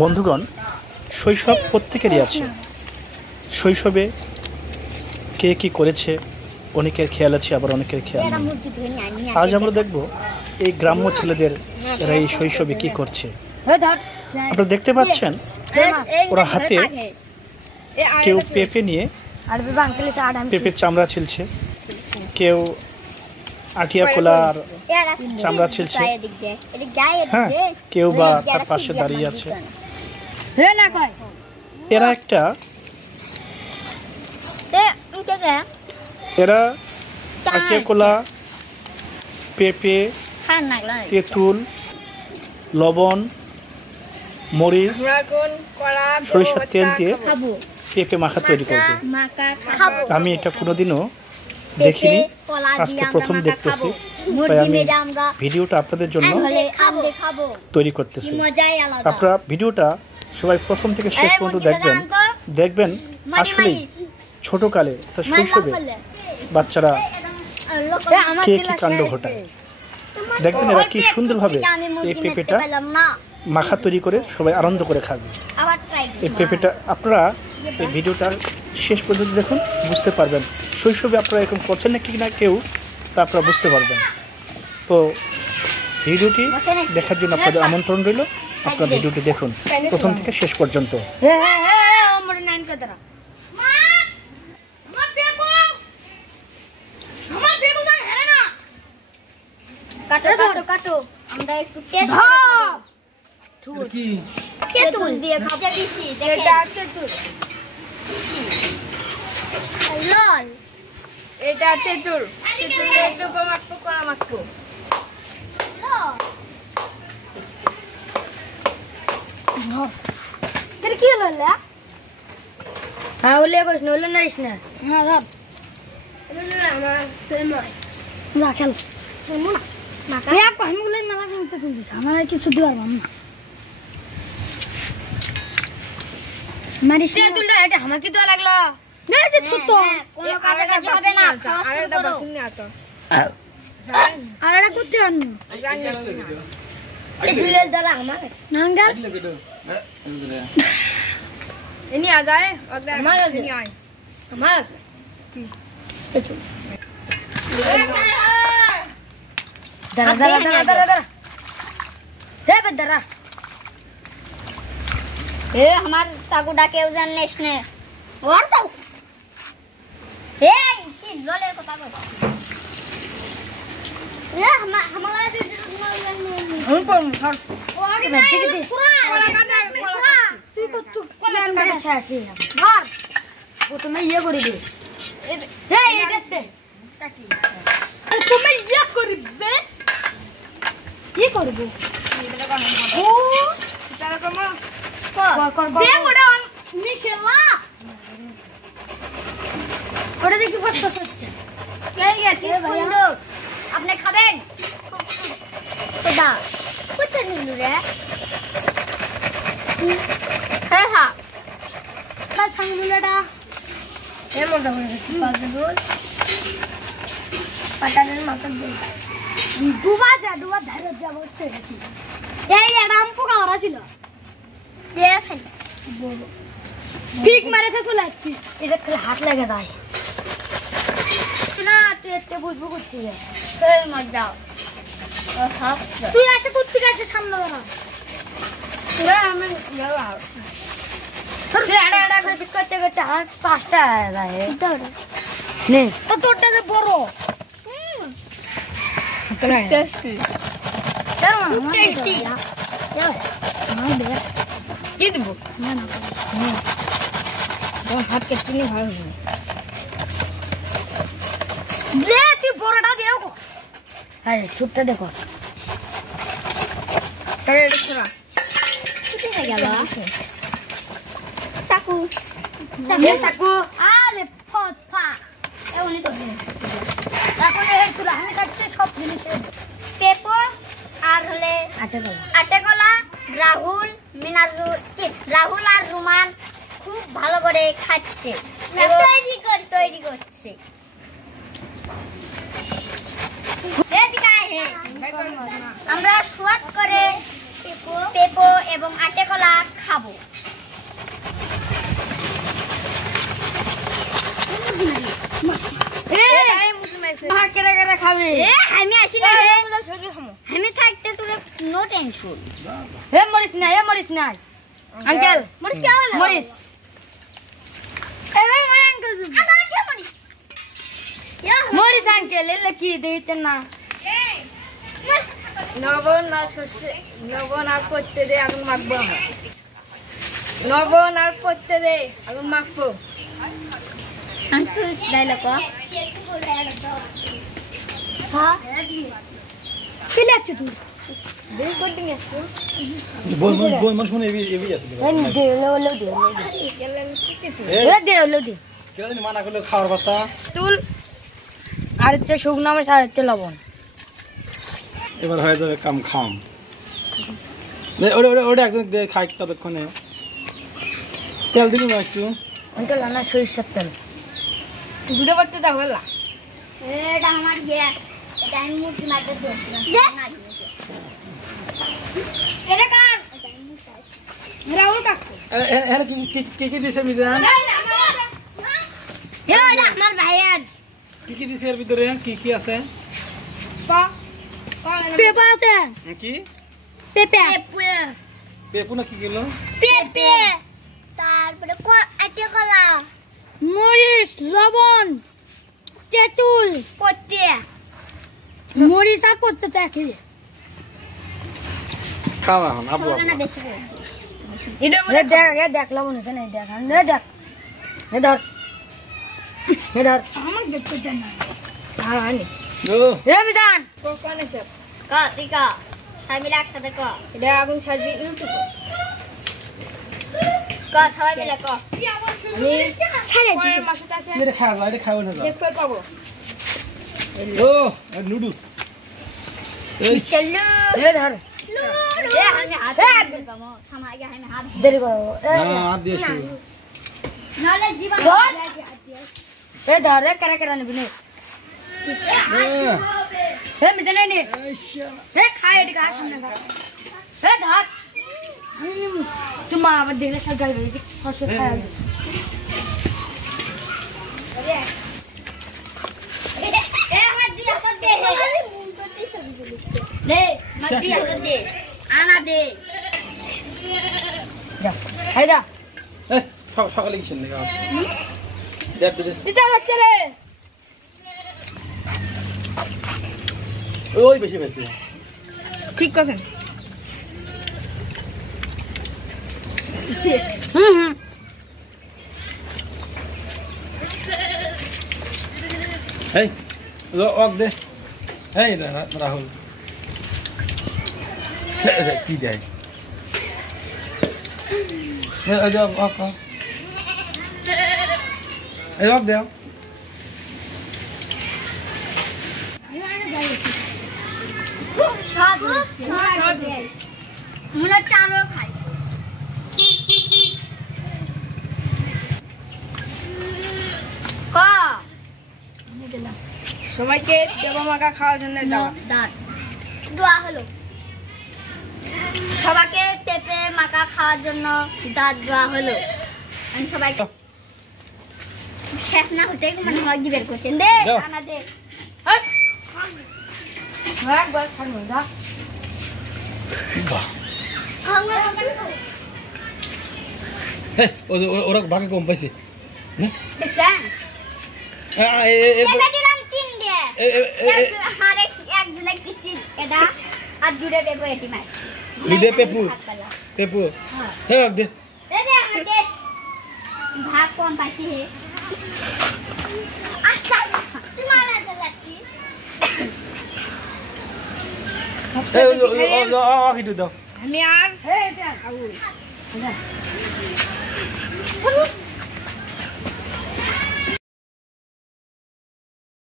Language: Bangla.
বন্ধুগণ, শৈশব প্রত্যেকেরই আছে। শৈশবে কে কি করেছে অনেকের খেয়াল আছে, আবার অনেকের খেয়াল নেই। আজ আমরা দেখব এই গ্রাম্য ছেলেদের এরা এই শৈশবে কি করছে। আপনারা দেখতে পাচ্ছেন ওরা হাতে কেউ পেঁপে নিয়ে পেঁপের চামড়া ছিলছে, কেউ আটিয়া কলার চামড়া ছিলছে, হ্যাঁ, কেউ বা তার পাশে দাঁড়িয়ে আছে। এরা আটিয়া কলা, পেঁপে, তেঁতুল, লবণ, মরিচ, সরিষার তেল দিয়ে পেঁপে মাখা তৈরি করবে। আমি এটা কোনোদিনও দেখিনি, আজকে প্রথম দেখতেছি, তাই আমি ভিডিওটা আপনাদের জন্য তৈরি করতেছি। আপনারা ভিডিওটা সবাই প্রথম থেকে শেষ পর্যন্ত দেখবেন আসলেই ছোটকালে অর্থাৎ শৈশবে বাচ্চারা কে কি কাণ্ড ঘটায়। দেখবেন এরা কি সুন্দরভাবে এই পেঁপেটা মাখা তৈরি করে সবাই আনন্দ করে খাবে। এই পেঁপেটা আপনারা এই ভিডিওটা শেষ পর্যন্ত দেখুন, বুঝতে পারবেন শৈশবে আপনারা এরকম করছেন না কি না কেউ, তা আপনারা বুঝতে পারবেন। তো ভিডিওটি দেখার জন্য আপনাদের আমন্ত্রণ রইল। আপনারা ভিডিওটি দেখুন প্রথম থেকে শেষ পর্যন্ত। আমরা একটু টেস্ট করব। কি তেঁতুল দিয়ে খাবো দিছি, দেখেন এটা তেঁতুল লল, এটা তেঁতুল তেঁতুল একটু মাখবো করা মাখবো লল। এটা কি হলো লা? হ্যাঁ ওলে কইছ না, ওলে নাইস না। হ্যাঁ সব না আমার ফেমাই না খেল মুনা মাকা এ কহমগুলো না লাগতে তুলছিস, আমার কিছু দিবার বাম না মারিস তেঁতুলটা। এটা আমাকে দেওয়া লাগলো না, এটা ছোট কোন কাজে কাজ হবে না। আর এটা বাসন নিয়ে আসো, আর এটা করতে আন এই দুলের দলা আমার কাছে নাঙ্গা এনি আ যায় আমার কাছে নি আয় আমার কাছে তেঁতুল দাঁড়া দাঁড়া দাঁড়া দাঁড়া হে বেদারা ए हमार सागुडा के उजन नेशने और तो ए की जलेर को ताको ए हमारा हम को सर और ठीक है कोला काटा कोला तू को चुप कोला काटा शासी घर वो तो मैं ये करी दे ए ये देखते तो तुम ये करबे ये करबो ओ তারা কমা কর দে ওটা মিশেলা ওটা দেখি কষ্ট হচ্ছে কি সুন্দর। আপনি খাবেন ওটা কোথায় নিলু রে? হ্যাঁ হ্যাঁ না সাংগুলাটা এর মধ্যে পাঁচটা রোল পাটানের মাথা দিয়ে দুবা ধারে যাব সেরেছি। এই এটা আম পোকা ওরা ছিল দেখেন ঠিক মারেছে চলে যাচ্ছি। এটা খালি হাত লাগে যায় না, তুই বুঝবো করতে মজা। তুই এসে করতে গেছে সামনে আমি করতে করতে হাত 5টা নেই তো তোরটা যে বড় কি দিব হাত কেটে নিয়ে ভালো হবে তুই বড়টা দিও গো। হ্যাঁ ছোটটা দেখো চাকু চাকু আরে ফট ফা এমনি তো এখন এই তুলা হানি কাটতে সব জিনিসের পেপো আর হলে আটে কলা রাহুল রাহুল আর রুমান খুব ভালো করে খাচ্ছে, তৈরি করছে। আমরা শর্ট করে পেপো এবং আটে কলা খাবো। আমি আসি না, আমি থাকতে তোর নো টেনশন। মরিস না আঙ্কেল, মরিস মরিস আঙ্কেল, এলে কি দিতেন না? লবণ আর পড়তে দে, আগুন মাখবো। লবণ আর পড়তে দে, আগুন মাখবো। খাওয়ার কথা তুল আর হচ্ছে শুকনো মরিচ আর হচ্ছে লবণ। এবার হয়ে যাবে কাম খাম। ওটা একজন খাই ততক্ষণে। তেল দিবি না একটু? আঙ্কেল না সরিষার তেল দুটো করতে দাও। বলা এটা আমার ইয়ে, এটা আমি মুরগি মারতে দিয়েছিলাম। এটা কার? এটা ওর কাকু। এখানে কি দিছে মিজান? এটা আমার ভাইয়ের। কি দিছে এর ভিতরে? কি আছে? পেঁপে আছে। কি পেঁপে? পেঁপু না কি গেল? পেঁপে, তারপরে আটে কলা, মরিচ, লবণ, তেঁতুল, পত্তে, মরিচ আর পত্তে চাকি খাওয়া এখন আবু বেশি করে। এটা দেখ লবণ আছে না? দেখ দেখ, ধর ধর। আমার দেখতে দেন না। আনি বিধান কোন এসে কা আমি একসাথে ক। এটা আগুন ছাড়বি ইউটিউবে। ক সবাই মিলে ক। আমি ছেড়ে পরের মাসটা আছে। এটা খাওয়া, এটা খাওয়া না। দেখতে পাবো। ও নুডলস। এই চলো এ ধর। এ আমি হাত ধরে পাবো। থামা আগে আমি হাত ধরে করব। না হাত দিয়ে শুরু। নালে জীবন হাত দিয়ে। এ ধর রে করে নিবি নে। এ মিজান নে। এ খায় এটা গা সামনে গা। এ ধর। তুই মা আবার দেখলে সব গাল দিবি। হসে খায়। এ আমার দিয়া কর দে। দে মাটি কর দে। আনা দে। যা আই যা। এ সকালে কিছেন না গাও। দেখ দে। দিতে হচ্ছে রে। ওই বেশি ঠিক আছেন? এই ওক দে। এই রাহুল কি দেয়? এই ওক দেও। মনে চালও খাই। সবাইকে দেবা মাখা খাওয়ার জন্য দোয়া হলো। সবাইকে পেঁপে মাখা খাওয়ার জন্য দাঁত দেওয়া হলো। আমি সবাইকে শেষ না হতে মানে মগজি বের করছেন। দে খানা দে। একবার খানো দা। ওরা ভাগে কম পাইছে। ভাগ কম পাইছি। আমি আর